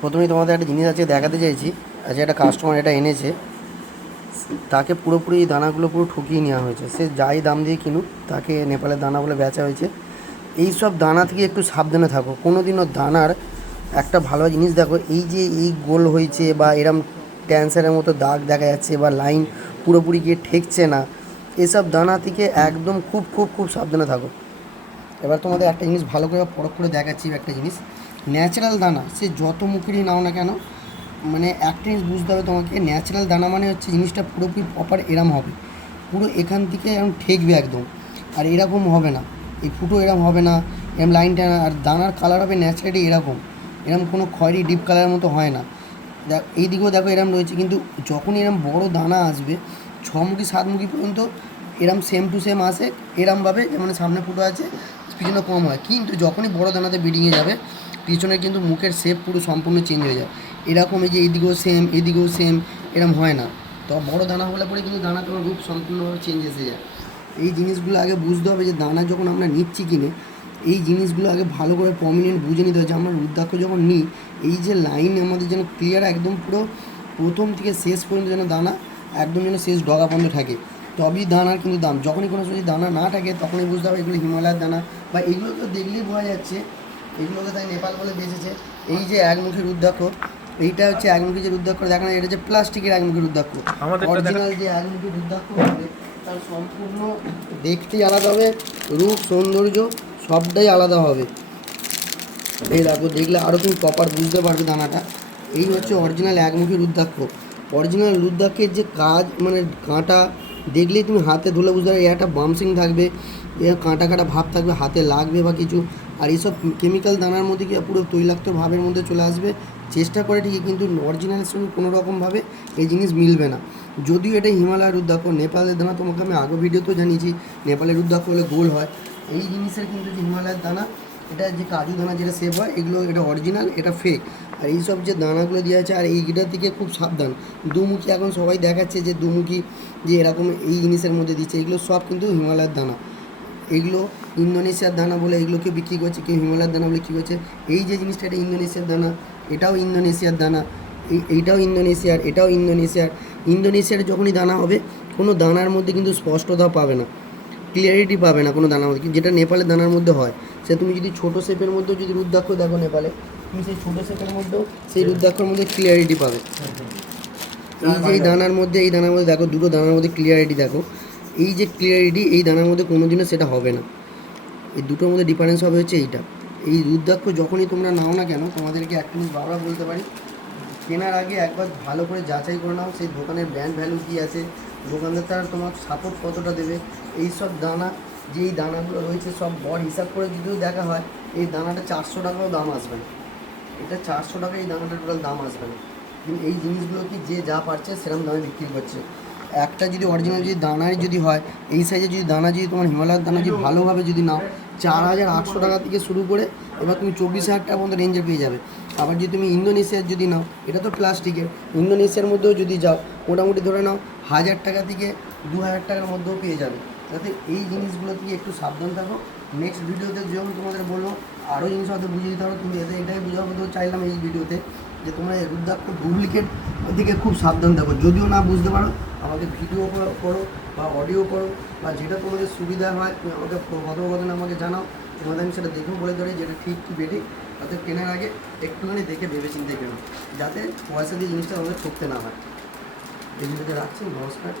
প্রথমেই তোমাদের একটা জিনিস আছে দেখাতে চাইছি, আজকে একটা কাস্টমার এটা এনেছে, তাকে পুরোপুরি দানাগুলো পুরো ঠকিয়ে নেওয়া হয়েছে। সে যাই দাম দিয়ে কিনুক, তাকে নেপালের দানা বলে বেচা হয়েছে। এই সব দানা থেকে একটু সাবধানে থাকো। কোনো দিনও দানার একটা ভালো জিনিস দেখো, এই যে এই গোল হয়েছে বা এরম ক্যান্সারের মতো দাগ দেখা যাচ্ছে বা লাইন পুরোপুরি গিয়ে ঠেকছে না, এসব দানা থেকে একদম খুব খুব খুব সাবধানে থাকো। এবার তোমাদের একটা জিনিস ভালো করে পরখ করে দেখাচ্ছি, একটা জিনিস। ন্যাচারাল দানা, সে যত মুখেরই নাও না কেন মানে একটা জিনিস বুঝতে হবে তোমাকে, ন্যাচারাল দানা মানে হচ্ছে জিনিসটা পুরোপুরি প্রপার এরম হবে। পুরো এখান থেকে এরম ঠেকবে একদম, আর এরকম হবে না। এই ফুটো এরম হবে না, এরম লাইনটা আর দানার কালার হবে ন্যাচারালি এরকম। এরম কোনো খয়েরি ডিপ কালারের মতো হয় না। এই দিকেও দেখো এরম রয়েছে, কিন্তু যখনই এরম বড় দানা আসবে ছমুখী সাতমুখী পর্যন্ত এরম সেম টু সেম আসে, এরমভাবে যেমন সামনে ফুটো আছে, পিছনে কম হয়। কিন্তু যখনই বড় দানাতে বিডিংয়ে যাবে পিছনে কিন্তু মুখের শেপ পুরো সম্পূর্ণ চেঞ্জ হয়ে যায়। এরকম এই যে এদিকেও সেম এদিকেও সেম এরম হয় না। তো বড় দানা হলে পরে কিন্তু দানা তোমার রূপ সম্পূর্ণভাবে চেঞ্জ এসে যায়। এই জিনিসগুলো আগে বুঝতে হবে যে দানা যখন আমরা নিচ্ছি কিনে, এই জিনিসগুলো আগে ভালো করে প্রমিনেন্ট বুঝে নিতে হবে। যে আমরা রুদ্রাক্ষ যখন নিই, এই যে লাইন আমাদের যেন ক্লিয়ার একদম পুরো প্রথম থেকে শেষ পর্যন্ত যেন দানা একদম যেন শেষ ডগা বন্ধ থাকে, তবেই দানার কিন্তু দাম। যখনই কোনো যদি দানা না থাকে, তখনই বুঝতে হবে এগুলো হিমালয়ের দানা বা এগুলো তো দেখলেই বোঝা যাচ্ছে এগুলোকে তাই নেপাল বলে বেঁচেছে। এই যে একমুখী রুদ্রাক্ষ এইটা হচ্ছে একমুখী যে রুদ্রাক্ষ দেখানো এটা হচ্ছে প্লাস্টিকের একমুখী রুদ্রাক্ষ। অরিজিনাল যে একমুখী রুদ্রাক্ষ হবে তার সম্পূর্ণ দেখতেই আলাদা হবে রূপ সৌন্দর্য সবটাই আলাদা হবে। এই দেখো দেখলে আরও তুমি প্রপার বুঝতে পারবে দানাটা। এই হচ্ছে অরিজিনাল একমুখী রুদ্রাক্ষ। অরিজিনাল রুদ্রাক্ষের যে কাজ মানে কাঁটা দেখলেই তুমি হাতে ধুলে বুঝতে পারবে একটা বামসিং থাকবে কাঁটা কাঁটা ভাব থাকবে, হাতে লাগবে বা কিছু। আর এইসব কেমিক্যাল দানার মধ্যে কি পুরো তৈলাক্ত ভাবের মধ্যে চলে আসবে? চেষ্টা করে ঠিকই, কিন্তু অরিজিনালের সঙ্গে কোনো রকমভাবে এই জিনিস মিলবে না। যদিও এটা হিমালয়ের রুদ্রাক্ষ, নেপালের দানা তোমাকে আমি আগে ভিডিওতেও জানিয়েছি, নেপালের রুদ্রাক্ষ হলে গোল হয়। এই জিনিসের কিন্তু যে হিমালয়ের দানা, এটা যে কাজু দানা যেটা সেভ হয়, এগুলো এটা অরিজিনাল এটা ফেক আর এইসব যে দানাগুলো দেওয়া আছে, আর এইটার থেকে খুব সাবধান। দুমুখী এখন সবাই দেখাচ্ছে যে দুমুখী যে এরকম এই জিনিসের মধ্যে দিচ্ছে। এগুলো সব কিন্তু হিমালয়ের দানা। এগুলো ইন্দোনেশিয়ার দানা বলে এগুলোকে বিক্রি করছে, কেউ হিমালয়ের দানা বলে কী করছে। এই যে জিনিসটা এটা ইন্দোনেশিয়ার দানা, এটাও ইন্দোনেশিয়ার দানা, এই, এইটাও ইন্দোনেশিয়ার, এটাও ইন্দোনেশিয়ার। ইন্দোনেশিয়ার যখনই দানা হবে, কোনো দানার মধ্যে কিন্তু স্পষ্টতা পাবে না ক্লিয়ারিটি পাবে না কোনো দানার মধ্যে। যেটা নেপালের দানার মধ্যে হয়, সে তুমি যদি ছোটো শেপের মধ্যেও যদি রুদ্রাক্ষ দেখো নেপালে তুমি সেই ছোটো শেপের মধ্যেও সেই রুদ্রাক্ষর মধ্যে ক্লিয়ারিটি পাবে। এই যে দানার মধ্যে, এই দানার মধ্যে দেখো, দুটো দানার মধ্যে ক্লিয়ারিটি দেখো। এই যে ক্লিয়ারিটি এই দানার মধ্যে কোনোদিনও সেটা হবে না। এই দুটোর মধ্যে ডিফারেন্স হবে হচ্ছে এইটা। এই রুদ্রাক্ষ যখনই তোমরা নাও না কেন, তোমাদেরকে একটা জিনিস বারবার বলতে পারি, কেনার আগে একবার ভালো করে যাচাই করে নাও, সেই দোকানের ব্র্যান্ড ভ্যালু কী আছে, দোকানদার তারা তোমার সাপোর্ট কতটা দেবে। এই সব দানা যে এই দানাগুলো রয়েছে সব গড় হিসাব করে যদিও দেখা হয়, এই দানাটা চারশো টাকাও দাম আসবে না। এটা চারশো টাকা এই দানাটা টোটাল দাম আসবে কিন্তু এই জিনিসগুলো কি যে যা পারছে সেরকম দামে বিক্রি করছে। একটা যদি অরিজিনাল যদি দানায় যদি হয়, এই সাইজে যদি দানা যদি তোমার হিমালয়ের দানা যদি ভালোভাবে যদি নাও, চার হাজার আটশো টাকা থেকে শুরু করে এবার তুমি চব্বিশ হাজার টাকা পর্যন্ত রেঞ্জে পেয়ে যাবে। আবার যদি তুমি ইন্দোনেশিয়ার যদি নাও, এটা তো প্লাস্টিকের ইন্দোনেশিয়ার মধ্যেও যদি যাও, মোটামুটি ধরে নাও হাজার টাকা থেকে দু হাজার টাকার মধ্যেও পেয়ে যাবে। যাতে এই জিনিসগুলো থেকে একটু সাবধান থাকো। নেক্সট ভিডিওতে যেমন তোমাদের বলব আরও জিনিস হয়তো বুঝিয়ে দিতে পারো তুমি এতে তো চাইলাম এই ভিডিওতে যে তোমরা এই রুদ্রাক্ষ ডুপ্লিকেট দিকে খুব সাবধান থাকো। যদিও না বুঝতে পারো, আমাকে ভিডিও করো বা অডিও করো বা যেটা তোমাদের সুবিধা হয়, তুমি আমাকে কথোপকথনে আমাকে জানাও। তোমাদের আমি সেটা দেখেও বলে ধরি যেটা ঠিক কি বেঠিক, তাতে কেনার আগে একটুখানি দেখে ভেবে চিন্তে কেনো, যাতে পয়সা দিয়ে জিনিসটা আমাদের ঠকতে না হয়। এই ভিডিওতে রাখছি, নমস্কার।